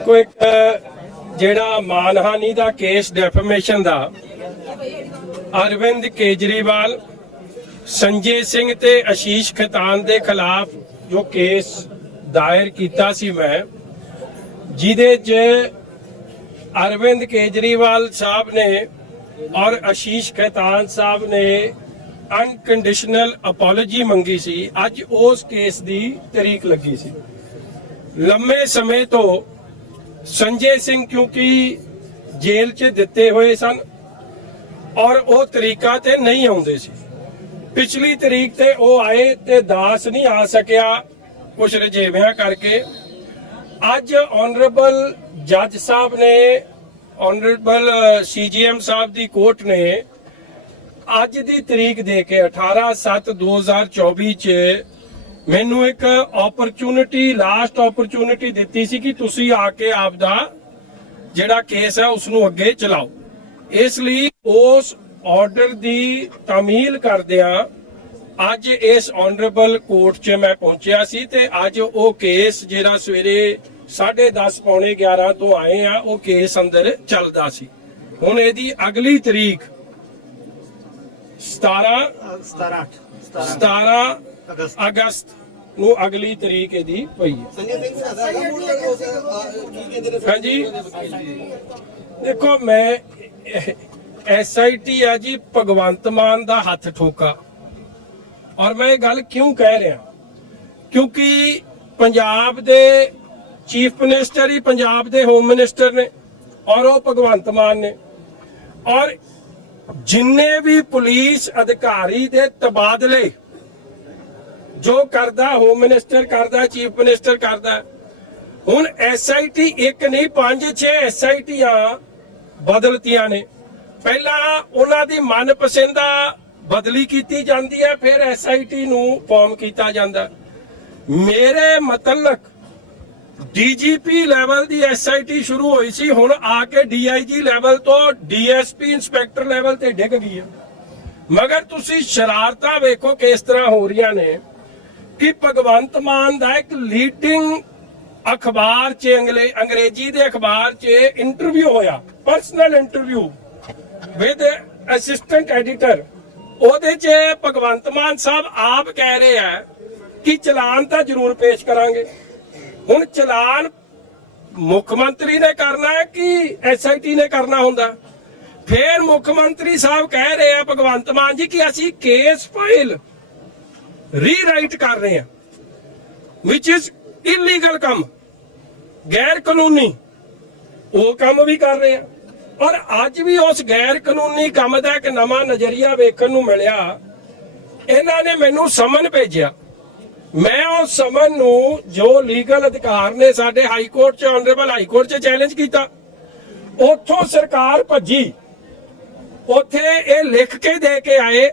ਦੇਖੋ ਇੱਕ ਜਿਹੜਾ ਮਾਨਹਾਨੀ ਦਾ ਕੇਸ ਡੈਫੇਮੇਸ਼ਨ ਦਾ ਅਰਵਿੰਦ ਕੇਜਰੀਵਾਲ ਸੰਜੇ ਸਿੰਘ ਤੇ ਅਸ਼ੀਸ਼ ਖਤਾਨ ਦੇ ਖਿਲਾਫ ਜੋ ਕੇਸ ਦਾਇਰ ਕੀਤਾ ਸੀ ਮੈਂ ਜਿਹਦੇ 'ਚ ਅਰਵਿੰਦ ਕੇਜਰੀਵਾਲ ਸਾਹਿਬ ਨੇ ਔਰ ਅਸ਼ੀਸ਼ ਖਤਾਨ ਸਾਹਿਬ ਨੇ ਅਨਕੰਡੀਸ਼ਨਲ ਅਪੋਲੋਜੀ ਮੰਗੀ ਸੀ ਅੱਜ ਉਸ ਕੇਸ ਦੀ ਤਰੀਕ ਲੱਗੀ ਸੀ ਲੰਮੇ ਸਮੇਂ ਤੋਂ ਸੰਜੇ ਸਿੰਘ ਕਿਉਂਕਿ ਜੇਲ੍ਹ 'ਚ ਦਿੱਤੇ ਹੋਏ ਸਨ ਔਰ ਉਹ ਤਰੀਕਾ ਤੇ ਨਹੀਂ ਆਉਂਦੇ ਸੀ ਪਿਛਲੀ ਤਰੀਕ ਤੇ ਉਹ ਆਏ ਤੇ ਦਾਸ ਨਹੀਂ ਆ ਸਕਿਆ ਕੁਛ ਰਜੇਵਿਆਂ ਕਰਕੇ ਅੱਜ ਆਨਰੇਬਲ ਜੱਜ ਸਾਹਿਬ ਨੇ ਆਨਰੇਬਲ ਸੀਜੀਐਮ ਸਾਹਿਬ ਦੀ ਕੋਰਟ ਨੇ ਅੱਜ ਦੀ ਤਰੀਕ ਦੇ ਕੇ 18/7/2024 ਚ ਮੈਨੂੰ ਇੱਕ ਓਪਰਚ्युनिटी ਲਾਸਟ ਓਪਰਚ्युनिटी ਦਿੱਤੀ ਸੀ ਕਿ ਤੁਸੀਂ ਆ ਕੇ ਆਪ ਦਾ ਜਿਹੜਾ ਕੇਸ ਹੈ ਉਸ ਨੂੰ ਅੱਗੇ ਚਲਾਓ ਇਸ ਲਈ ਉਸ ਆਰਡਰ ਦੀ ਤਾਮੀਲ ਕਰਦਿਆਂ ਅੱਜ ਇਸ ਆਨਰੇਬਲ ਕੋਰਟ 'ਚ ਮੈਂ ਪਹੁੰਚਿਆ ਸੀ ਤੇ ਅੱਜ ਉਹ ਕੇਸ ਜਿਹੜਾ ਸਵੇਰੇ 10:30 ਪੌਣੇ 11 ਤੋਂ ਆਏ ਆ ਉਹ ਕੇਸ ਅੰਦਰ ਚੱਲਦਾ ਸੀ ਹੁਣ ਇਹਦੀ ਅਗਲੀ ਤਰੀਕ 17 17 17 ਅਗਸਤ ਨੂੰ ਅਗਲੀ ਤਰੀਕ ਇਹਦੀ ਪਈ ਹੈ ਹਾਂ ਜੀ ਹਾਂਜੀ ਦੇਖੋ ਮੈਂ ਐਸਆਈਟੀ ਆ ਜੀ ਭਗਵੰਤ ਮਾਨ ਦਾ ਹੱਥ ਠੋਕਾ ਔਰ ਮੈਂ ਇਹ ਗੱਲ ਕਿਉਂ ਕਹਿ ਰਿਹਾ ਕਿਉਂਕਿ ਪੰਜਾਬ ਦੇ ਚੀਫ ਮਿਨਿਸਟਰ ਹੀ ਪੰਜਾਬ ਦੇ ਹੋਮ ਮਿਨਿਸਟਰ ਨੇ ਔਰ ਉਹ ਭਗਵੰਤ ਮਾਨ ਨੇ ਔਰ ਜਿੰਨੇ ਵੀ ਪੁਲਿਸ ਅਧਿਕਾਰੀ ਦੇ ਤਬਾਦਲੇ ਜੋ ਕਰਦਾ ਹੋਮ ਮਿਨਿਸਟਰ ਕਰਦਾ ਚੀਫ ਮਿਨਿਸਟਰ ਕਰਦਾ ਹੁਣ ਐਸਆਈਟੀ ਇੱਕ ਨਹੀਂ ਪੰਜ ਛੇ ਐਸਆਈਟੀਆਂ ਬਦਲਤੀਆਂ ਨੇ ਪਹਿਲਾਂ ਉਹਨਾਂ ਦੀ ਮਨਪਸੰਦਾ ਬਦਲੀ ਕੀਤੀ ਜਾਂਦੀ ਹੈ ਫਿਰ ਐਸਆਈਟੀ ਨੂੰ ਫਾਰਮ ਕੀਤਾ ਜਾਂਦਾ ਮੇਰੇ ਮਤਲਕ ਡੀਜੀਪੀ ਲੈਵਲ ਦੀ ਐਸਆਈਟੀ ਸ਼ੁਰੂ ਹੋਈ ਸੀ ਹੁਣ ਆ ਕੇ ਡੀਆਈਜੀ ਲੈਵਲ ਤੋਂ ਡੀਐਸਪੀ ਇੰਸਪੈਕਟਰ ਲੈਵਲ ਤੇ ਡਿੱਗ ਗਈ ਹੈ ਮਗਰ ਤੁਸੀਂ ਸ਼ਰਾਰਤਾਂ ਵੇਖੋ ਕਿਸ ਤਰ੍ਹਾਂ ਹੋ ਰਹੀਆਂ ਨੇ ਕਿ ਭਗਵੰਤ ਮਾਨ ਦਾ ਇੱਕ ਲੀਡਿੰਗ ਅਖਬਾਰ 'ਚ ਅੰਗਰੇਜ਼ੀ ਦੇ ਅਖਬਾਰ 'ਚ ਇੰਟਰਵਿਊ ਹੋਇਆ personal interview with assistant editor ਉਹਦੇ 'ਚ ਭਗਵੰਤ ਮਾਨ ਸਾਹਿਬ ਆਪ ਕਹਿ ਰਹੇ ਆ ਕਿ ਚਲਾਨ ਤਾਂ ਜ਼ਰੂਰ ਪੇਸ਼ ਕਰਾਂਗੇ ਹੁਣ ਚਲਾਨ ਮੁੱਖ ਮੰਤਰੀ ਨੇ ਕਰਨਾ ਹੈ ਕਿ ਐਸਆਈਟੀ ਨੇ ਕਰਨਾ ਹੁੰਦਾ ਫੇਰ ਮੁੱਖ ਮੰਤਰੀ ਸਾਹਿਬ ਕਹਿ ਰਹੇ ਆ ਭਗਵੰਤ ਮਾਨ ਜੀ ਕਿ ਅਸੀਂ ਕੇਸ ਫਾਈਲ ਰੀਰਾਈਟ ਕਰ ਰਹੇ ਆ ਵਿਚ ਇਜ਼ ਇਲੀਗਲ ਕੰਮ ਗੈਰ ਕਾਨੂੰਨੀ ਉਹ ਕੰਮ ਵੀ ਕਰ ਰਹੇ ਆ ਔਰ ਅੱਜ ਵੀ ਉਸ ਗੈਰ ਕਾਨੂੰਨੀ ਕੰਮ ਦਾ ਇੱਕ ਨਵਾਂ ਨਜ਼ਰੀਆ ਵੇਖਣ ਨੂੰ ਮਿਲਿਆ ਇਹਨਾਂ ਨੇ ਮੈਨੂੰ ਸਮਨ ਭੇਜਿਆ ਮੈਂ ਉਹ ਸਮਨ ਨੂੰ ਜੋ ਲੀਗਲ ਅਧਿਕਾਰ ਨੇ ਸਾਡੇ ਹਾਈ ਕੋਰਟ ਚ ਆਨਰੇਬਲ ਹਾਈ ਕੋਰਟ ਚ ਚੈਲੰਜ ਕੀਤਾ ਉੱਥੋਂ ਸਰਕਾਰ ਭੱਜੀ ਉੱਥੇ ਇਹ ਲਿਖ ਕੇ ਦੇ ਕੇ ਆਏ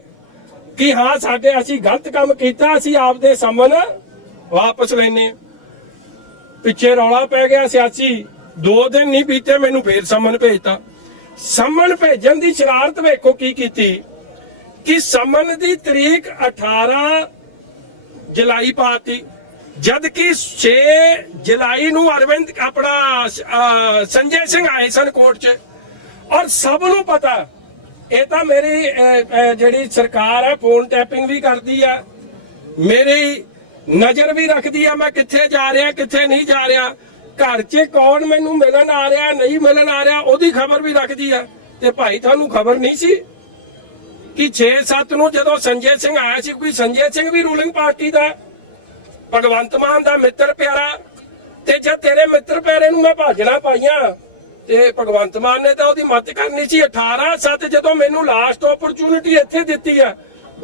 ਕਿ ਹਾਂ ਸਾਡੇ ਅਸੀਂ ਗਲਤ ਕੰਮ ਕੀਤਾ ਅਸੀਂ ਆਪਦੇ ਸਮਨ ਵਾਪਸ ਲੈਨੇ ਪਿੱਛੇ ਰੌਲਾ ਪੈ ਗਿਆ ਸਿਆਸੀ ਦੋ ਦਿਨ ਨਹੀਂ ਬੀਤੇ ਮੈਨੂੰ ਫੇਰ ਸਮਨ ਭੇਜਤਾ ਸਮਨ ਭੇਜਣ ਦੀ ਸ਼ਰਾਰਤ ਵੇਖੋ ਕੀ ਕੀਤੀ ਕਿ ਸਮਨ ਦੀ ਤਰੀਕ 18 ਜੁਲਾਈ ਪਾਤੀ ਜਦ ਕਿ 6 ਜੁਲਾਈ ਨੂੰ ਅਰਵਿੰਦ ਆਪਣਾ ਸੰਜੇ ਸਿੰਘ ਆਏ ਸਨ ਕੋਰਟ 'ਚ ਔਰ ਸਭ ਨੂੰ ਪਤਾ ਇਹ ਤਾਂ ਮੇਰੀ ਜਿਹੜੀ ਸਰਕਾਰ ਹੈ ਫੋਨ ਟੈਪਿੰਗ ਵੀ ਕਰਦੀ ਆ ਮੇਰੀ ਨਜ਼ਰ ਵੀ ਰੱਖਦੀ ਆ ਮੈਂ ਕਿੱਥੇ ਜਾ ਰਿਹਾ ਕਿੱਥੇ ਨਹੀਂ ਜਾ ਰਿਹਾ ਘਰ 'ਚ ਕੌਣ ਮੈਨੂੰ ਮਿਲਣ ਆ ਰਿਹਾ ਨਹੀਂ ਮਿਲਣ ਆ ਰਿਹਾ ਉਹਦੀ ਖਬਰ ਵੀ ਰੱਖਦੀ ਆ ਤੇ ਭਾਈ ਤੁਹਾਨੂੰ ਖਬਰ ਨਹੀਂ ਸੀ ਕਿ 6-7 ਨੂੰ ਜਦੋਂ ਸੰਜੇ ਸਿੰਘ ਆਇਆ ਸੀ ਕੋਈ ਸੰਜੇ ਸਿੰਘ ਵੀ ਰੂਲਿੰਗ ਪਾਰਟੀ ਦਾ ਭਗਵੰਤ ਮਾਨ ਦਾ ਮਿੱਤਰ ਪਿਆਰਾ ਤੇ ਜੇ ਤੇਰੇ ਮਿੱਤਰ ਪਿਆਰੇ ਨੂੰ ਮੈਂ ਭਾਜਣਾ ਪਾਈਆਂ ਤੇ ਭਗਵੰਤ ਮਾਨ ਨੇ ਤਾਂ ਉਹਦੀ ਮਦਦ ਕਰਨੀ ਸੀ 18 ਸੱਤ ਜਦੋਂ ਮੈਨੂੰ ਲਾਸਟ ਓਪਰਚੁਨਿਟੀ ਇੱਥੇ ਦਿੱਤੀ ਆ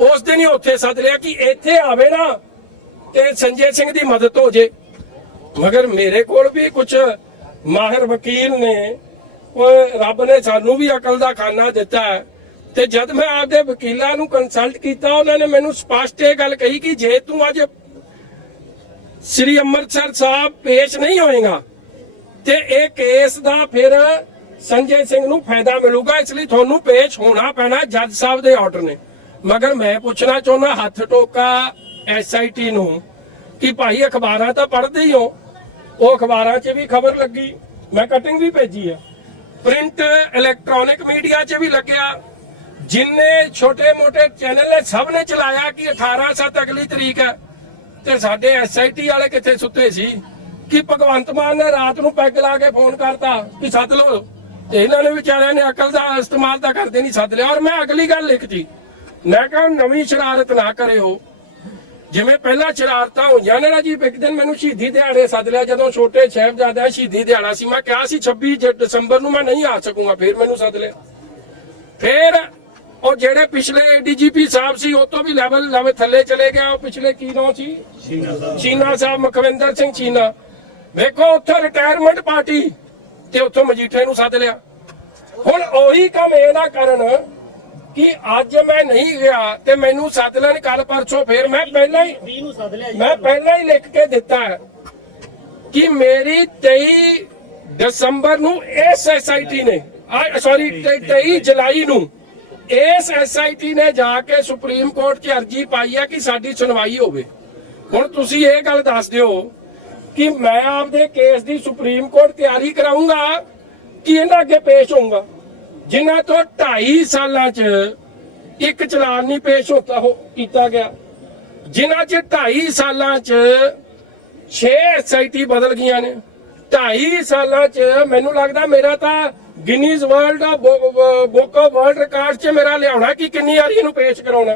ਉਸ ਦਿਨ ਹੀ ਉੱਥੇ ਸੱਦ ਲਿਆ ਕਿ ਇੱਥੇ ਆਵੇ ਨਾ ਤੇ ਸੰਜੇ ਸਿੰਘ ਦੀ ਮਦਦ ਹੋ ਜੇ ਮਗਰ ਮੇਰੇ ਕੋਲ ਵੀ ਕੁਝ ਮਾਹਿਰ ਵਕੀਲ ਨੇ ਉਹ ਰੱਬ ਨੇ ਸਾਨੂੰ ਵੀ ਅਕਲ ਦਾ ਖਾਨਾ ਦਿੱਤਾ ਤੇ ਜਦ ਮੈਂ ਆਪਦੇ ਵਕੀਲਾਂ ਨੂੰ ਕੰਸਲਟ ਕੀਤਾ ਉਹਨਾਂ ਨੇ ਮੈਨੂੰ ਸਪਸ਼ਟ ਇਹ ਗੱਲ ਕਹੀ ਕਿ ਜੇ ਤੂੰ ਅੱਜ ਸ੍ਰੀ ਅੰਮ੍ਰਿਤਸਰ ਸਾਹਿਬ ਪੇਸ਼ ਨਹੀਂ ਹੋਏਗਾ ਤੇ ਇਹ ਕੇਸ ਦਾ ਫਿਰ ਸੰਜੇ ਸਿੰਘ ਨੂੰ ਫਾਇਦਾ ਮਿਲੂਗਾ ਇਸ ਲਈ ਤੁਹਾਨੂੰ ਪੇਸ਼ ਹੋਣਾ ਪੈਣਾ ਜੱਜ ਸਾਹਿਬ ਦੇ ਆਰਡਰ ਨੇ ਮਗਰ ਮੈਂ ਪੁੱਛਣਾ ਚਾਹੁੰਦਾ ਹੱਥ ਟੋਕਾ ਐਸਆਈਟੀ ਨੂੰ ਕਿ ਭਾਈ ਅਖਬਾਰਾਂ ਤਾਂ ਪੜਦੇ ਹੀ ਹੋ ਉਹ ਅਖਬਾਰਾਂ 'ਚ ਵੀ ਖਬਰ ਲੱਗੀ ਮੈਂ ਕਟਿੰਗ ਵੀ ਭੇਜੀ ਆ ਪ੍ਰਿੰਟ ਇਲੈਕਟ੍ਰੋਨਿਕ ਮੀਡੀਆ 'ਚ ਵੀ ਲੱਗਿਆ ਜਿੰਨੇ ਛੋਟੇ-ਮੋਟੇ ਚੈਨਲ ਨੇ ਸਭ ਨੇ ਚਲਾਇਆ ਕਿ 18 ਸਤ ਅਗਲੀ ਤਰੀਕ ਹੈ ਤੇ ਸਾਡੇ ਐਸਆਈਟੀ ਵਾਲੇ ਕਿੱਥੇ ਸੁੱਤੇ ਸੀ ਕਿ ਭਗਵੰਤ ਮਾਨ ਨੇ ਰਾਤ ਨੂੰ ਪੈਗ ਲਾ ਕੇ ਫੋਨ ਕਰਤਾ ਕਿ ਸੱਦ ਲਓ ਤੇ ਇਹਨਾਂ ਨੇ ਵਿਚਾਰਿਆਂ ਨੇ ਅਕਲ ਦਾ ਇਸਤੇਮਾਲ ਤਾਂ ਕਰਦੇ ਨਹੀਂ ਸੱਦ ਲਿਆ ਔਰ ਮੈਂ ਅਗਲੀ ਗੱਲ ਲਿਖਤੀ ਮੈਂ ਕਹਾਂ ਨਵੀਂ ਸ਼ਰਾਰਤ ਨਾ ਕਰਿਓ ਜਿਵੇਂ ਪਹਿਲਾਂ ਸ਼ਰਾਰਤਾਂ ਹੋਈਆਂ ਨੇ ਨਾ ਜੀ ਇੱਕ ਦਿਨ ਮੈਨੂੰ ਸ਼ਹੀਦੀ ਦਿਹਾੜੇ ਸੱਦ ਲਿਆ ਜਦੋਂ ਛੋਟੇ ਸ਼ਹਿਬਜ਼ਾਦਾ ਸ਼ਹੀਦੀ ਦਿਹਾੜਾ ਸੀ ਮੈਂ ਕਿਹਾ ਸੀ 26 ਦਸੰਬਰ ਨੂੰ ਮੈਂ ਨਹੀਂ ਆ ਸਕੂੰਗਾ ਫਿਰ ਮੈਨੂੰ ਸੱਦ ਲਿਆ ਫਿਰ ਉਹ ਜਿਹੜੇ ਪਿਛਲੇ ਡੀਜੀਪੀ ਸਾਹਿਬ ਸੀ ਉਹ ਤੋਂ ਵੀ ਲੈਵਲ ਲੈਵਲ ਥੱਲੇ ਚਲੇ ਗਿਆ ਉਹ ਪਿਛਲੇ ਕੀ ਨਾਮ ਸੀ ਚੀਨਾ ਸਾਹਿਬ ਮਖਵਿੰਦਰ ਸਿੰਘ ਚੀਨਾ ਵੇਖੋ ਉੱਥੇ ਰਿਟਾਇਰਮੈਂਟ ਪਾਰਟੀ ਤੇ ਉੱਥੋਂ ਮਜੀਠੇ ਨੂੰ ਸੱਦ ਲਿਆ ਹੁਣ ਉਹੀ ਕੰਮ ਇਹਦਾ ਕਰਨ ਕਿ ਅੱਜ ਮੈਂ ਨਹੀਂ ਗਿਆ ਤੇ ਮੈਨੂੰ ਸੱਦ ਲੈਣ ਕੱਲ ਪਰਸੋਂ ਫੇਰ ਮੈਂ ਪਹਿਲਾਂ ਹੀ ਮੈਂ ਪਹਿਲਾਂ ਹੀ ਲਿਖ ਕੇ ਦਿੱਤਾ ਕਿ ਮੇਰੀ 23 ਦਸੰਬਰ ਨੂੰ ਇਸ ਐਸਆਈਟੀ ਨੇ ਸੌਰੀ 23 ਜੁਲਾਈ ਨੂੰ ਇਸ ਐਸਆਈਟੀ ਨੇ ਜਾ ਕੇ ਸੁਪਰੀਮ ਕੋਰਟ 'ਚ ਅਰਜੀ ਪਾਈ ਹੈ ਕਿ ਸਾਡੀ ਸੁਣਵਾਈ ਹੋਵੇ ਹੁਣ ਤੁਸੀਂ ਇਹ ਗੱਲ ਦੱਸ ਦਿਓ ਕਿ ਮੈਂ ਆਪਦੇ ਕੇਸ ਦੀ ਸੁਪਰੀਮ ਕੋਰਟ ਤਿਆਰੀ ਕਰਾਉਂਗਾ ਕਿ ਇਹਨਾਂ ਅੱਗੇ ਪੇਸ਼ ਹੋਊਗਾ ਜਿਨ੍ਹਾਂ ਤੋਂ 2.5 ਸਾਲਾਂ 'ਚ ਇੱਕ ਚਲਾਨ ਨਹੀਂ ਪੇਸ਼ ਹੋਤਾ ਕੀਤਾ ਗਿਆ ਜਿਨ੍ਹਾਂ 'ਚ 2.5 ਸਾਲਾਂ 'ਚ 6 ਐਸਆਈਟੀ ਬਦਲ ਗਈਆਂ ਨੇ 2.5 ਸਾਲਾਂ 'ਚ ਮੈਨੂੰ ਲੱਗਦਾ ਮੇਰਾ ਤਾਂ Guinness world book of world record 'ਚ ਮੇਰਾ ਲਿਆਉਣਾ ਕਿ ਕਿੰਨੀ ਵਾਰੀ ਇਹਨੂੰ ਪੇਸ਼ ਕਰਾਉਣਾ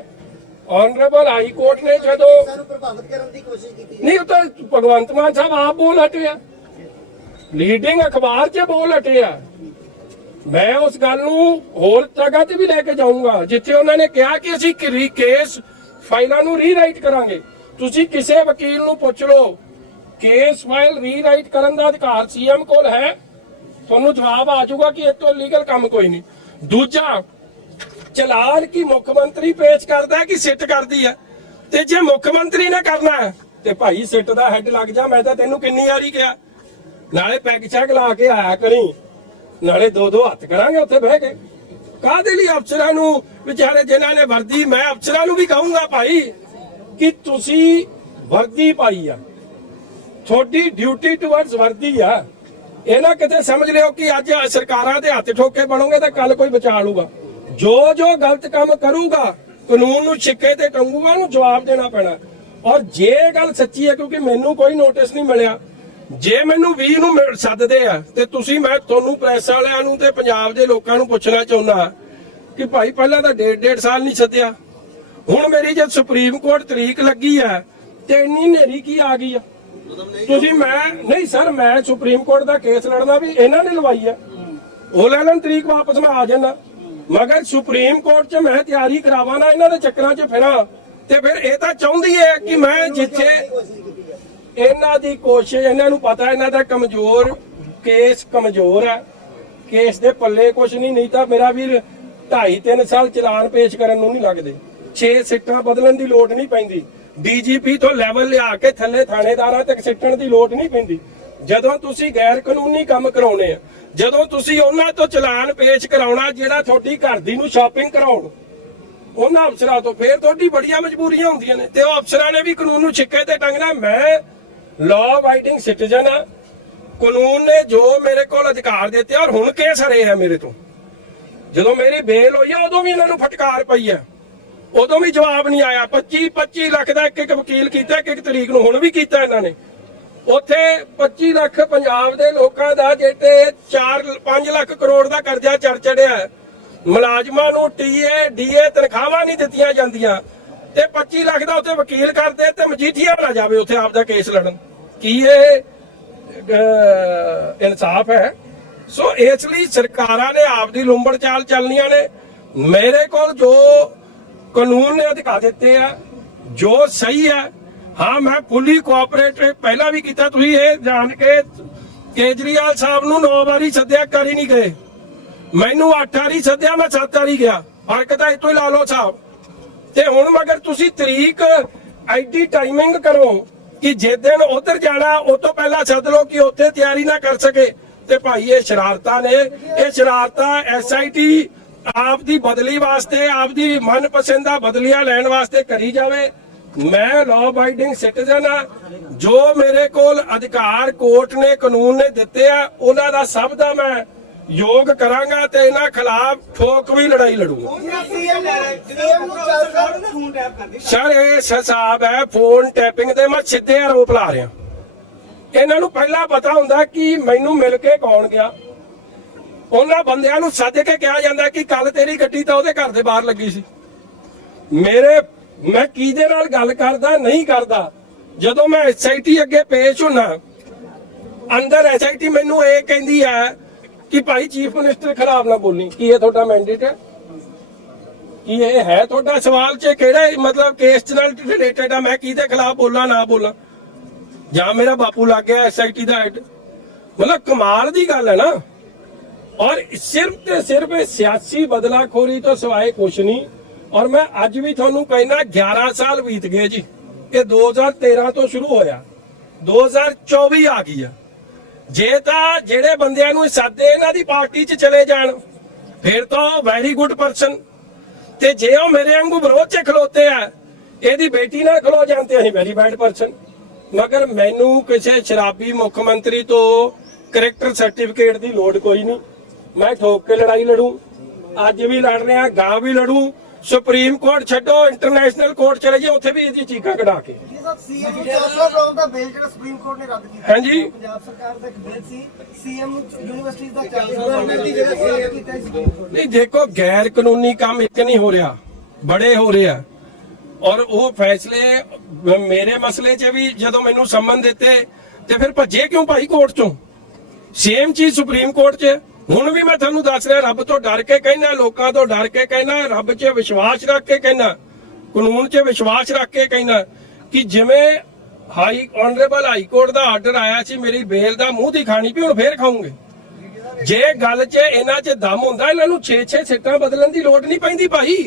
ਆਨਰੇਬਲ ਹਾਈ ਕੋਰਟ ਨੇ ਜਦੋਂ ਪ੍ਰਭਾਵਿਤ ਕਰਨ ਦੀ ਕੋਸ਼ਿਸ਼ ਕੀਤੀ ਨਹੀਂ ਉਹ ਤਾਂ ਭਗਵੰਤ ਮਾਨ ਸਾਹਿਬ ਆਪ ਬੋਲ ਹਟੇ ਆ ਲੀਡਿੰਗ ਅਖਬਾਰ 'ਚ ਬੋਲ ਹਟੇ ਆ ਮੈਂ ਉਸ ਗੱਲ ਨੂੰ ਹੋਰ ਜਗ੍ਹਾ ਤੇ ਵੀ ਲੈ ਕੇ ਜਾਊਂਗਾ ਜਿੱਥੇ ਉਹਨਾਂ ਨੇ ਕਿਹਾ ਕਿ ਅਸੀਂ ਕੇਸ ਫਾਈਲਾਂ ਨੂੰ ਰੀਰਾਈਟ ਕਰਾਂਗੇ ਤੁਸੀਂ ਕਿਸੇ ਵਕੀਲ ਨੂੰ ਪੁੱਛ ਲਓ ਕੇਸ ਫਾਈਲ ਰੀਰਾਈਟ ਕਰਨ ਦਾ ਅਧਿਕਾਰ ਸੀਐਮ ਕੋਲ ਹੈ ਤੁਹਾਨੂੰ ਜਵਾਬ ਆ ਜਾਊਗਾ ਕਿ ਇਹ ਤੋਂ ਲੀਗਲ ਕੰਮ ਕੋਈ ਨਹੀਂ ਦੂਜਾ ਚਲਾਲ ਕੀ ਮੁੱਖ ਮੰਤਰੀ ਪੇਸ਼ ਕਰਦਾ ਕਿ ਸਿੱਟ ਕਰਦੀ ਆ ਤੇ ਜੇ ਮੁੱਖ ਮੰਤਰੀ ਨੇ ਕਰਨਾ ਤੇ ਭਾਈ ਸਿੱਟ ਦਾ ਹੈੱਡ ਲੱਗ ਜਾ ਮੈਂ ਤਾਂ ਤੈਨੂੰ ਕਿੰਨੀ ਵਾਰੀ ਕਿਹਾ ਨਾਲੇ ਪੈਗ ਛੈਗ ਲਾ ਕੇ ਆਇਆ ਕਰੀ ਨਾਲੇ ਦੋ ਦੋ ਹੱਥ ਕਰਾਂਗੇ ਉੱਥੇ ਬਹਿ ਕੇ ਕਾਦੇ ਲਈ ਅਫਸਰਾਂ ਨੂੰ ਵਿਚਾਰੇ ਜਿਨ੍ਹਾਂ ਨੇ ਵਰਦੀ ਮੈਂ ਅਫਸਰਾਂ ਨੂੰ ਵੀ ਕਹੂੰਗਾ ਭਾਈ ਕਿ ਤੁਸੀਂ ਵਰਦੀ ਪਾਈ ਆ ਤੁਹਾਡੀ ਡਿਊਟੀ ਟੁਵਰਡਸ ਵਰਦੀ ਆ ਇਹ ਨਾ ਕਿਤੇ ਸਮਝ ਲਿਓ ਕਿ ਅੱਜ ਸਰਕਾਰਾਂ ਦੇ ਹੱਥ ਠੋਕੇ ਬਣੋਗੇ ਤਾਂ ਕੱਲ ਕੋਈ ਬਚਾ ਲੂਗਾ ਜੋ ਜੋ ਗਲਤ ਕੰਮ ਕਰੂਗਾ ਕਾਨੂੰਨ ਨੂੰ ਛਿੱਕੇ ਤੇ ਟੰਗੂਗਾ ਉਹਨੂੰ ਜਵਾਬ ਦੇਣਾ ਪੈਣਾ ਔਰ ਜੇ ਗੱਲ ਸੱਚੀ ਹੈ ਕਿਉਂਕਿ ਮੈਨੂੰ ਕੋਈ ਨੋਟਿਸ ਨਹੀਂ ਮਿਲਿਆ ਜੇ ਮੈਨੂੰ 20 ਨੂੰ ਸੱਦਦੇ ਆ ਤੇ ਤੁਸੀਂ ਮੈਂ ਤੁਹਾਨੂੰ ਪ੍ਰੈਸ ਵਾਲਿਆਂ ਨੂੰ ਤੇ ਪੰਜਾਬ ਦੇ ਲੋਕਾਂ ਨੂੰ ਪੁੱਛਣਾ ਚਾਹੁੰਦਾ ਕਿ ਭਾਈ ਪਹਿਲਾਂ ਤਾਂ ਡੇਢ ਡੇਢ ਸਾਲ ਨਹੀਂ ਸੱਦਿਆ ਹੁਣ ਮੇਰੀ ਜਦ ਸੁਪਰੀਮ ਕੋਰਟ ਤਰੀਕ ਲੱਗੀ ਆ ਤੇ ਇੰਨੀ ਨੇਰੀ ਕੀ ਆ ਗਈ ਆ ਤੁਸੀਂ ਮੈਂ ਨਹੀਂ ਸਰ ਮੈਂ ਸੁਪਰੀਮ ਕੋਰਟ ਦਾ ਕੇਸ ਲੜਦਾ ਵੀ ਇਹਨਾਂ ਨੇ ਲਵਾਈ ਆ ਉਹ ਲੈ ਲੈਣ ਤਰੀਕ ਵਾਪਸ ਮੈਂ ਆ ਜਾਂਦਾ ਮਗਰ ਸੁਪਰੀਮ ਕੋਰਟ 'ਚ ਮੈਂ ਤਿਆਰੀ ਕਰਾਵਾਂ ਨਾ ਇਹਨਾਂ ਦੇ ਚੱਕਰਾਂ 'ਚ ਫਿਰਾਂ ਤੇ ਫਿਰ ਇਹ ਤਾਂ ਚਾਹੁੰਦੀ ਹੈ ਕਿ ਮੈਂ ਜਿੱਥੇ ਇਹਨਾਂ ਦੀ ਕੋਸ਼ਿਸ਼ ਇਹਨਾਂ ਨੂੰ ਪਤਾ ਇਹਨਾਂ ਦਾ ਕਮਜ਼ੋਰ ਕੇਸ ਕਮਜ਼ੋਰ ਹੈ ਕੇਸ ਦੇ ਪੱਲੇ ਕੁਝ ਨਹੀਂ ਨਹੀਂ ਤਾਂ ਮੇਰਾ ਵੀਰ 2.5 3 ਸਾਲ ਚਲਾਨ ਪੇਸ਼ ਕਰਨ ਨੂੰ ਨਹੀਂ ਲੱਗਦੇ 6 ਸਿੱਟਾਂ ਬਦਲਣ ਦੀ ਲੋੜ ਨਹੀਂ ਪੈਂਦੀ ਡੀਜੀਪੀ ਤੋਂ ਲੈਵਲ ਲਿਆ ਕੇ ਥੱਲੇ ਥਾਣੇਦਾਰਾਂ ਤੱਕ ਸਿੱਟਣ ਦੀ ਲੋੜ ਨਹੀਂ ਪੈਂਦੀ ਜਦੋਂ ਤੁਸੀਂ ਗੈਰ ਕਾਨੂੰਨੀ ਕੰਮ ਕਰਾਉਨੇ ਆ ਜਦੋਂ ਤੁਸੀਂ ਉਹਨਾਂ ਤੋਂ ਚਲਾਨ ਪੇਸ਼ ਕਰਾਉਣਾ ਜਿਹੜਾ ਤੁਹਾਡੀ ਘਰ ਦੀ ਨੂੰ ਸ਼ਾਪਿੰਗ ਕਰਾਉਣ ਉਹਨਾਂ ਅਫਸਰਾਂ ਤੋਂ ਫੇਰ ਤੁਹਾਡੀ ਬੜੀਆਂ ਮਜਬੂਰੀਆਂ ਹੁੰਦੀਆਂ ਨੇ ਤੇ ਉਹ ਅਫਸਰਾਂ ਨੇ ਵੀ ਕਾਨੂੰਨ ਨੂੰ ਛਿੱਕੇ ਤੇ ਟੰਗਣਾ ਮੈਂ ਲਾਅ ਵਾਈਟਿੰਗ ਸਿਟੀਜ਼ਨ ਆ ਕਾਨੂੰਨ ਨੇ ਜੋ ਮੇਰੇ ਕੋਲ ਅਧਿਕਾਰ ਦਿੱਤੇ ਔਰ ਹੁਣ ਕੇਸ ਰਹੇ ਆ ਮੇਰੇ ਤੋਂ ਜਦੋਂ ਮੇਰੀ ਬੇਲ ਹੋਈ ਆ ਉਦੋਂ ਵੀ ਇਹਨਾਂ ਨੂੰ ਫਟਕਾਰ ਪਈ ਆ ਉਦੋਂ ਵੀ ਜਵਾਬ ਨਹੀਂ ਆਇਆ 25 25 ਲੱਖ ਦਾ ਇੱਕ ਇੱਕ ਵਕੀਲ ਕੀਤਾ ਇੱਕ ਇੱਕ ਤਰੀਕ ਨੂੰ ਹੁਣ ਵੀ ਕੀਤਾ ਇਹਨਾਂ ਨੇ ਉੱਥੇ 25 ਲੱਖ ਪੰਜਾਬ ਦੇ ਲੋਕਾਂ ਦਾ ਜਿਹਤੇ 4 5 ਲੱਖ ਕਰੋੜ ਦਾ ਕਰਜ਼ਾ ਚੜ ਚੜਿਆ ਮੁਲਾਜ਼ਮਾਂ ਨੂੰ ਟੀਏ ਡੀਏ ਤਨਖਾਹਾਂ ਨਹੀਂ ਦਿੱਤੀਆਂ ਜਾਂਦੀਆਂ ਤੇ 25 ਲੱਖ ਦਾ ਉੱਥੇ ਵਕੀਲ ਕਰਦੇ ਤੇ ਮਜੀਠੀਆ ਨਾ ਜਾਵੇ ਉੱਥੇ ਆਪ ਦਾ ਕੇਸ ਲੜਨ ਕੀ ਇਹ ਇਨਸਾਫ ਹੈ ਸੋ ਇਸ ਲਈ ਸਰਕਾਰਾਂ ਨੇ ਆਪ ਦੀ ਲੰਬੜ ਚਾਲ ਚੱਲਣੀਆਂ ਨੇ ਮੇਰੇ ਕੋਲ ਜੋ ਕਾਨੂੰਨ ਨੇ ਅਧਿਕਾਰ ਦਿੱਤੇ ਆ ਜੋ ਸਹੀ ਹੈ ਹਾਂ ਮੈਂ ਫੁੱਲੀ ਕੋਆਪਰੇਟ ਪਹਿਲਾਂ ਵੀ ਕੀਤਾ ਤੁਸੀਂ ਇਹ ਜਾਣ ਕੇ ਕੇਜਰੀਵਾਲ ਸਾਹਿਬ ਨੂੰ 9 ਵਾਰੀ ਸੱਦਿਆ ਕਰ ਹੀ ਨਹੀਂ ਗਏ ਮੈਨੂੰ 8 ਵਾਰੀ ਸੱਦਿਆ ਮੈਂ 7 ਵਾਰੀ ਗਿਆ ਫਰਕ ਤਾਂ ਇਤੋਂ ਹੀ ਲਾ ਲਓ ਸਾਹਿਬ ਤੇ ਹੁਣ ਮਗਰ ਤੁਸੀਂ ਤਰੀਕ ਐਡੀ ਟਾਈਮਿੰਗ ਕਰੋ ਕਿ ਜੇ ਦਿਨ ਉਧਰ ਜਾਣਾ ਉਸ ਤੋਂ ਪਹਿਲਾਂ ਸੱਦ ਲਓ ਕਿ ਉੱਥੇ ਤਿਆਰੀ ਨਾ ਕਰ ਸਕੇ ਤੇ ਭਾਈ ਇਹ ਸ਼ਰਾਰਤਾਂ ਨੇ ਇਹ ਸ਼ਰਾਰਤਾਂ ਐਸਆਈਟੀ ਆਪ ਦੀ ਬਦਲੀ ਵਾਸਤੇ ਆਪ ਦੀ ਮਨਪਸੰਦਾ ਬਦਲੀਆਂ ਲੈਣ ਵਾਸਤੇ ਕਰੀ ਜਾਵੇ ਮੈਂ ਲਾ ਬਾਈਡਿੰਗ ਸਿਟੀਜ਼ਨ ਆ ਜੋ ਮੇਰੇ ਕੋਲ ਅਧਿਕਾਰ ਕੋਰਟ ਨੇ ਕਾਨੂੰਨ ਨੇ ਦਿੱਤੇ ਆ ਉਹਨਾਂ ਦਾ ਸਭ ਦਾ ਮੈਂ ਯੋਗ ਕਰਾਂਗਾ ਤੇ ਇਹਨਾਂ ਖਿਲਾਫ ਠੋਕ ਵੀ ਲੜਾਈ ਲੜੂਗਾ ਸਰ ਇਹ ਸਾਹਿਬ ਹੈ ਫੋਨ ਟੈਪਿੰਗ ਦੇ ਮੈਂ ਸਿੱਧੇ ਆਰੋਪ ਲਾ ਰਿਹਾ ਇਹਨਾਂ ਨੂੰ ਪਹਿਲਾਂ ਪਤਾ ਹੁੰਦਾ ਕਿ ਮੈਨੂੰ ਮਿਲ ਕੇ ਕੌਣ ਗਿਆ ਉਹਨਾਂ ਬੰਦਿਆਂ ਨੂੰ ਸੱਦ ਕੇ ਕਿਹਾ ਜਾਂਦਾ ਕਿ ਕੱਲ ਤੇਰੀ ਗੱਡੀ ਤਾਂ ਉਹਦੇ ਘਰ ਦੇ ਬਾਹਰ ਲੱਗੀ ਸੀ ਮੇਰੇ ਮੈਂ ਕਿਹਦੇ ਨਾਲ ਗੱਲ ਕਰਦਾ ਨਹੀਂ ਕਰਦਾ ਜਦੋਂ ਮੈਂ ਐਸਆਈਟੀ ਅੱਗੇ ਪੇਸ਼ ਹੁਣਾ ਅੰਦਰ ਐਸਆਈਟੀ ਮੈਨੂੰ ਇਹ ਕਹਿੰਦੀ ਹੈ ਕਿ ਭਾਈ ਚੀਫ ਮਿਨਿਸਟਰ ਖਰਾਬ ਨਾ ਬੋਲੀ ਕੀ ਇਹ ਤੁਹਾਡਾ ਮੈਂਡੇਟ ਹੈ ਕੀ ਇਹ ਹੈ ਤੁਹਾਡਾ ਸਵਾਲ ਚ ਕਿਹੜਾ ਮਤਲਬ ਕੇਸ ਨਾਲ ਰਿਲੇਟਡ ਆ ਮੈਂ ਕਿਹਦੇ ਖਿਲਾਫ ਬੋਲਾਂ ਨਾ ਬੋਲਾਂ ਜਾਂ ਮੇਰਾ ਬਾਪੂ ਲੱਗ ਗਿਆ ਐਸਆਈਟੀ ਦਾ ਹੈਡ ਮਤਲਬ ਕਮਾਲ ਦੀ ਗੱਲ ਹੈ ਨਾ ਔਰ ਸਿਰਫ ਤੇ ਸਿਰਫ ਸਿਆਸੀ ਬਦਲਾਖੋਰੀ ਤੋਂ ਸਿਵਾਏ ਕੁਛ ਨਹੀਂ ਔਰ ਮੈਂ ਅੱਜ ਵੀ ਤੁਹਾਨੂੰ ਕਹਿਣਾ 11 ਸਾਲ ਬੀਤ ਗਏ ਜੀ ਇਹ 2013 ਤੋਂ ਸ਼ੁਰੂ ਹੋਇਆ 2024 ਆ ਗਈ ਆ ਜੇ ਤਾਂ ਜਿਹੜੇ ਬੰਦਿਆਂ ਨੂੰ ਸਾਦੇ ਇਹਨਾਂ ਦੀ ਪਾਰਟੀ 'ਚ ਚਲੇ ਜਾਣ ਫਿਰ ਤਾਂ ਵੈਰੀ ਗੁੱਡ ਪਰਸਨ ਤੇ ਜੇ ਉਹ ਮੇਰੇ ਵਾਂਗੂ ਵਿਰੋਧ 'ਚ ਖਲੋਤੇ ਆ ਇਹਦੀ ਬੇਟੀ ਨਾਲ ਖਲੋ ਜਾਂਦੇ ਅਸੀਂ ਵੈਰੀ ਬੈਡ ਪਰਸਨ ਮਗਰ ਮੈਨੂੰ ਕਿਸੇ ਸ਼ਰਾਬੀ ਮੁੱਖ ਮੰਤਰੀ ਤੋਂ ਕੈਰੈਕਟਰ ਸਰਟੀਫਿਕੇਟ ਦੀ ਲੋੜ ਕੋਈ ਨਹੀਂ ਮੈਂ ਠੋਕ ਕੇ ਲੜਾਈ ਲੜੂ ਅੱਜ ਵੀ ਲੜ ਰਿਹਾ ਗਾਂ ਵੀ ਲੜੂ ਸੁਪਰੀਮ ਕੋਰਟ ਛੱਡੋ ਇੰਟਰਨੈਸ਼ਨਲ ਕੋਰਟ ਚਲੇ ਜਾਓ ਉੱਥੇ ਵੀ ਇਹਦੀ ਚੀਕਾ ਕਢਾ ਕੇ ਜੀ ਸਾਹਿਬ ਦਾ ਜਿਹੜਾ ਸੁਪਰੀਮ ਕੋਰਟ ਨੇ ਰੱਦ ਕੀਤਾ ਹਾਂਜੀ ਪੰਜਾਬ ਸਰਕਾਰ ਦਾ ਇੱਕ ਸੀ ਯੂਨੀਵਰਸਿਟੀ ਦਾ ਨਹੀਂ ਦੇਖੋ ਗੈਰ ਕਾਨੂੰਨੀ ਕੰਮ ਇੱਕ ਨਹੀਂ ਹੋ ਰਿਹਾ ਬੜੇ ਹੋ ਰਹੇ ਆ ਔਰ ਉਹ ਫੈਸਲੇ ਮੇਰੇ ਮਸਲੇ 'ਚ ਵੀ ਜਦੋਂ ਮੈਨੂੰ ਸੰਮਨ ਦਿੱਤੇ ਤੇ ਫਿਰ ਭੱਜੇ ਕਿਉਂ ਭਾਈ ਕੋਰਟ 'ਚੋਂ ਸੇਮ ਚੀਜ਼ ਸੁਪਰੀਮ ਕੋਰਟ 'ਚ ਹੁਣ ਵੀ ਮੈਂ ਤੁਹਾਨੂੰ ਦੱਸ ਰਿਹਾ ਰੱਬ ਤੋਂ ਡਰ ਕੇ ਕਹਿਣਾ ਲੋਕਾਂ ਤੋਂ ਡਰ ਕੇ ਕਹਿਣਾ ਰੱਬ 'ਚ ਵਿਸ਼ਵਾਸ ਰੱਖ ਕੇ ਕਹਿਣਾ ਕਾਨੂੰਨ 'ਚ ਵਿਸ਼ਵਾਸ ਰੱਖ ਕੇ ਕਹਿਣਾ ਕਿ ਜਿਵੇਂ ਹਾਈ ਆਨਰੇਬਲ ਹਾਈ ਕੋਰਟ ਦਾ ਆਰਡਰ ਆਇਆ ਸੀ ਮੇਰੀ ਬੇਲ ਦਾ ਮੂੰਹ ਦੀ ਖਾਣੀ ਵੀ ਹੁਣ ਫੇਰ ਖਾਉਂਗੇ ਜੇ ਗੱਲ 'ਚ ਇਹਨਾਂ 'ਚ ਦਮ ਹੁੰਦਾ ਇਹਨਾਂ ਨੂੰ 6-6 ਸਿੱਟਾਂ ਬਦਲਣ ਦੀ ਲੋੜ ਨਹੀਂ ਪੈਂਦੀ ਭਾਈ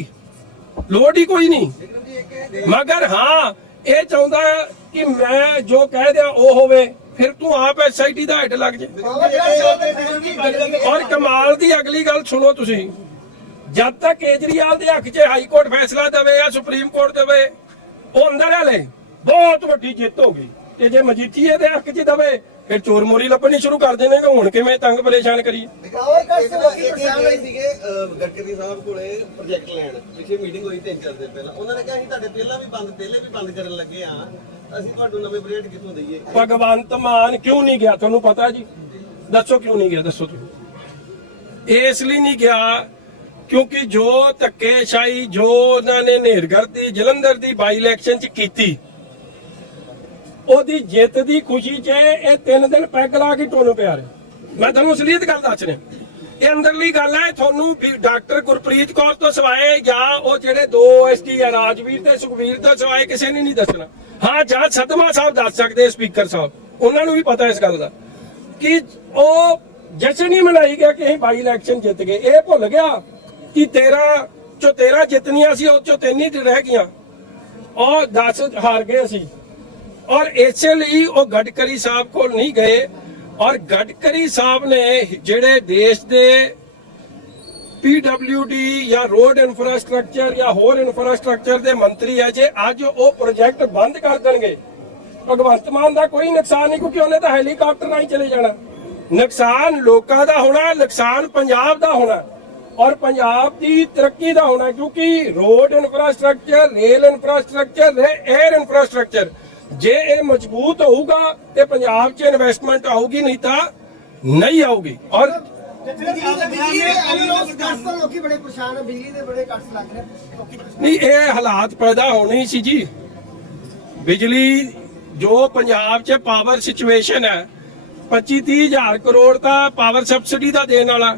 ਲੋੜ ਹੀ ਕੋਈ ਨਹੀਂ ਮਗਰ ਹਾਂ ਇਹ ਚਾਹੁੰਦਾ ਕਿ ਮੈਂ ਜੋ ਕਹਿ ਦਿਆਂ ਉਹ ਹੋਵੇ ਫਿਰ ਤੂੰ ਆਪ ਐਸਆਈਟੀ ਦਾ ਹੈਡ ਲੱਗ ਜੇ ਔਰ ਕਮਾਲ ਦੀ ਅਗਲੀ ਗੱਲ ਸੁਣੋ ਤੁਸੀਂ ਜਦ ਤੱਕ ਕੇਜਰੀਵਾਲ ਦੇ ਹੱਕ 'ਚ ਹਾਈ ਕੋਰਟ ਫੈਸਲਾ ਦੇਵੇ ਜਾਂ ਸੁਪਰੀਮ ਕੋਰਟ ਦੇਵੇ ਉਹ ਅੰਦਰ ਵਾਲੇ ਬਹੁਤ ਵੱਡੀ ਜਿੱਤ ਹੋ ਗਈ ਤੇ ਜੇ ਮਜੀਠੀਏ ਦੇ ਹੱਕ 'ਚ ਦਵੇ ਫਿਰ ਚੋਰ ਮੋਰੀ ਲੱਭਣੀ ਸ਼ੁਰੂ ਕਰ ਦੇਣੇ ਨੇ ਹੁਣ ਕਿਵੇਂ ਤੰਗ ਪਰੇਸ਼ਾਨ ਕਰੀਏ ਗੜਕਰੀ ਸਾਹਿਬ ਕੋਲੇ ਪ੍ਰੋਜੈਕਟ ਲੈਣ ਪਿੱਛੇ ਮੀਟਿੰਗ ਹੋਈ ਤਿੰਨ ਚਾਰ ਦਿਨ ਪਹਿਲਾਂ ਉਹਨਾਂ ਨੇ ਕਿਹਾ ਅਸੀਂ ਤੁਹਾਡੇ ਪਹਿਲਾਂ ਵੀ ਬੰਦ ਪਹਿਲੇ ਵੀ ਬੰਦ ਕਰਨ ਲੱਗੇ ਆ ਅਸੀਂ ਤੁਹਾਨੂੰ ਨਵੇਂ ਬ੍ਰੇਡ ਕਿੱਥੋਂ ਦਈਏ ਭਗਵੰਤ ਮਾਨ ਕਿਉਂ ਨਹੀਂ ਗਿਆ ਤੁਹਾਨੂੰ ਪਤਾ ਜੀ ਦੱਸੋ ਕਿਉਂ ਨਹੀਂ ਗਿਆ ਦੱਸੋ ਤੁਸੀਂ ਇਸ ਲਈ ਨਹੀਂ ਗਿਆ ਕਿਉਂਕਿ ਜੋ ਸ਼ਾਈ ਜੋ ਉਹਨਾਂ ਨੇ ਨੇਰਗਰ ਦੀ ਜਲੰਧਰ ਦੀ ਬਾਈ ਇਲੈਕਸ਼ਨ ਚ ਕੀਤੀ ਉਹਦੀ ਜਿੱਤ ਦੀ ਖੁਸ਼ੀ 'ਚ ਇਹ ਤਿੰਨ ਦਿਨ ਪੈਗ ਲਾ ਕੇ ਟੋਲੋ ਪਿਆ ਰਿਹਾ ਮੈਂ ਤੁਹਾਨੂੰ ਅਸਲੀਅਤ ਗੱਲ ਦੱਸ ਰਿਹਾ ਇਹ ਅੰਦਰਲੀ ਗੱਲ ਹੈ ਤੁਹਾਨੂੰ ਡਾਕਟਰ ਗੁਰਪ੍ਰੀਤ ਕੌਰ ਤੋਂ ਸਵਾਏ ਜਾਂ ਉਹ ਜਿਹੜੇ ਦੋ ਐਸਟੀ ਰਾਜਵੀਰ ਤੇ ਸੁਖਵੀਰ ਤੋਂ ਸਵਾਏ ਕਿਸੇ ਨੇ ਨਹੀਂ ਦੱਸਣਾ ਹਾਂ ਜਾਂ ਸਤਮਾ ਸਾਹਿਬ ਦੱਸ ਸਕਦੇ ਸਪੀਕਰ ਸਾਹਿਬ ਉਹਨਾਂ ਨੂੰ ਵੀ ਪਤਾ ਇਸ ਗੱਲ ਦਾ ਕਿ ਉਹ ਜਸ਼ਨ ਹੀ ਮਨਾਈ ਗਿਆ ਕਿ ਅਸੀਂ ਬਾਈ ਇਲੈਕਸ਼ਨ ਜਿੱਤ ਗਏ ਇਹ ਭੁੱਲ ਗਿਆ ਕਿ 13 ਚੋ 13 ਜਿੱਤਨੀਆਂ ਸੀ ਉਹ ਚੋ ਤਿੰਨ ਹੀ ਰਹਿ ਗਈਆਂ ਔਰ 10 ਹਾਰ ਗਏ ਸੀ ਔਰ ਇਸੇ ਲਈ ਉਹ ਗੱਡਕਰੀ ਸਾਹਿਬ ਕੋਲ ਨਹੀਂ ਗਏ ਔਰ ਗੱਡਕਰੀ ਸਾਹਿਬ ਨੇ ਜਿਹੜੇ ਦੇਸ਼ ਦੇ PWD ਜਾਂ ਰੋਡ ਇਨਫਰਾਸਟ੍ਰਕਚਰ ਜਾਂ ਹੋਰ ਇਨਫਰਾਸਟ੍ਰਕਚਰ ਦੇ ਮੰਤਰੀ ਹੈ ਜੇ ਅੱਜ ਉਹ ਪ੍ਰੋਜੈਕਟ ਬੰਦ ਕਰ ਦੇਣਗੇ ਭਗਵੰਤ ਮਾਨ ਦਾ ਕੋਈ ਨੁਕਸਾਨ ਨਹੀਂ ਕਿਉਂਕਿ ਉਹਨੇ ਤਾਂ ਹੈਲੀਕਾਪਟਰ ਨਾਲ ਹੀ ਚਲੇ ਜਾਣਾ ਨੁਕਸਾਨ ਲੋਕਾਂ ਦਾ ਹੋਣਾ ਨੁਕਸਾਨ ਪੰਜਾਬ ਦਾ ਹੋਣਾ ਔਰ ਪੰਜਾਬ ਦੀ ਤਰੱਕੀ ਦਾ ਹੋਣਾ ਕਿਉਂਕਿ road infrastructure rail infrastructure air infrastructure ਜੇ ਇਹ ਮਜ਼ਬੂਤ ਹੋਊਗਾ ਤੇ ਪੰਜਾਬ 'ਚ ਇਨਵੈਸਟਮੈਂਟ ਆਊਗੀ ਨਹੀਂ ਤਾਂ ਨਹੀਂ ਆਊਗੀ ਔਰ ਲੋਕੀ ਬੜੇ ਪਰੇਸ਼ਾਨ ਆ ਬਿਜਲੀ ਦੇ ਬੜੇ ਲੱਗ ਨਹੀਂ ਇਹ ਹਾਲਾਤ ਪੈਦਾ ਹੋਣੀ ਸੀ ਜੀ ਬਿਜਲੀ ਜੋ ਪੰਜਾਬ 'ਚ ਪਾਵਰ ਸਿਚੁਏਸ਼ਨ ਹੈ 25 ਹਜ਼ਾਰ ਕਰੋੜ ਦਾ ਪਾਵਰ ਸਬਸਿਡੀ ਦਾ ਦੇਣ ਵਾਲਾ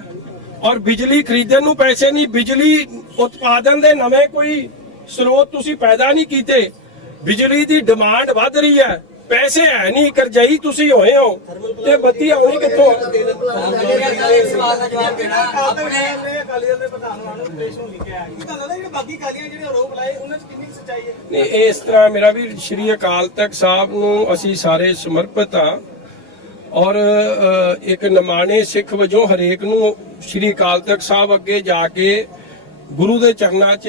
ਔਰ ਬਿਜਲੀ ਖਰੀਦਣ ਨੂੰ ਪੈਸੇ ਨਹੀਂ ਬਿਜਲੀ ਉਤਪਾਦਨ ਦੇ ਨਵੇਂ ਕੋਈ ਸਰੋਤ ਤੁਸੀਂ ਪੈਦਾ ਨਹੀਂ ਕੀਤੇ ਬਿਜਲੀ ਦੀ ਡਿਮਾਂਡ ਵੱਧ ਰਹੀ ਹੈ ਪੈਸੇ ਹੈ ਨਹੀਂ ਕਰਜਾਈ ਤੁਸੀਂ ਹੋਏ ਹੋ ਤੇ ਬੱਤੀ ਆਉਣੀ ਕਿੱਥੋਂ ਨਹੀਂ ਇਸ ਤਰ੍ਹਾਂ ਮੇਰਾ ਵੀ ਸ਼੍ਰੀ ਅਕਾਲ ਤਖਤ ਸਾਹਿਬ ਨੂੰ ਅਸੀਂ ਸਾਰੇ ਸਮਰਪਿਤ ਆ ਔਰ ਇੱਕ ਨਮਾਣੇ ਸਿੱਖ ਵਜੋਂ ਹਰੇਕ ਨੂੰ ਸ਼੍ਰੀ ਅਕਾਲ ਤਖਤ ਸਾਹਿਬ ਅੱਗੇ ਜਾ ਕੇ ਗੁਰੂ ਦੇ ਚਰਨਾਂ 'ਚ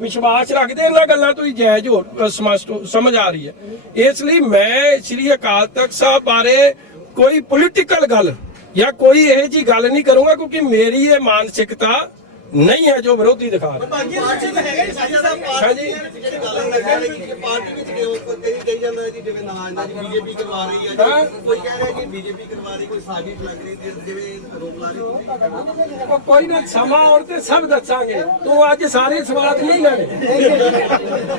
ਵਿਸ਼ਵਾਸ ਰੱਖਦੇ ਇਹਨਾਂ ਗੱਲਾਂ ਤੋਂ ਹੀ ਜਾਇਜ਼ ਹੋ ਸਮਝ ਆ ਰਹੀ ਹੈ ਇਸ ਲਈ ਮੈਂ ਸ੍ਰੀ ਅਕਾਲ ਤਖਤ ਸਾਹਿਬ ਬਾਰੇ ਕੋਈ ਪੋਲੀਟੀਕਲ ਗੱਲ ਜਾਂ ਕੋਈ ਇਹੋ ਜੀ ਗੱਲ ਨਹੀਂ ਕਰੂੰਗਾ ਕਿਉਂਕਿ ਮੇਰੀ ਇਹ ਮਾਨਸਿਕਤਾ ਨਹੀਂ ਹੈ ਜੋ ਵਿਰੋਧੀ ਦਿਖਾ ਰਹੇ ਬਾਕੀ ਪਾਰਟੀ ਵਿੱਚ ਹੈਗਾ ਸਾਜਾ ਦਾ ਪਾਰਟੀ ਜਿਹੜੀ ਗੱਲ ਲੱਗਿਆ ਕਿ ਪਾਰਟੀ ਵਿੱਚ ਕਈ ਕਹੀ ਜਾਂਦਾ ਜੀ ਜਿਵੇਂ ਨਾ ਦਾ ਜੀ ਬੀਜੇਪੀ ਕਰਵਾ ਰਹੀ ਹੈ ਜੀ ਕੋਈ ਕਹਿ ਰਿਹਾ ਕਿ ਬੀਜੇਪੀ ਕਰਵਾ ਰਹੀ ਕੋਈ ਸਾਜ਼ਿਸ਼ ਲੱਗ ਰਹੀ ਜਿਵੇਂ ਰੋਕ ਲਾ ਰਹੀ ਉਹ ਕੋਈ ਨਾ ਸਮਾਂ ਔਰ ਤੇ ਸਭ ਦੱਸਾਂਗੇ ਤੂੰ ਅੱਜ ਸਾਰੇ ਸਵਾਲ ਨਹੀਂ ਲੈਣੇ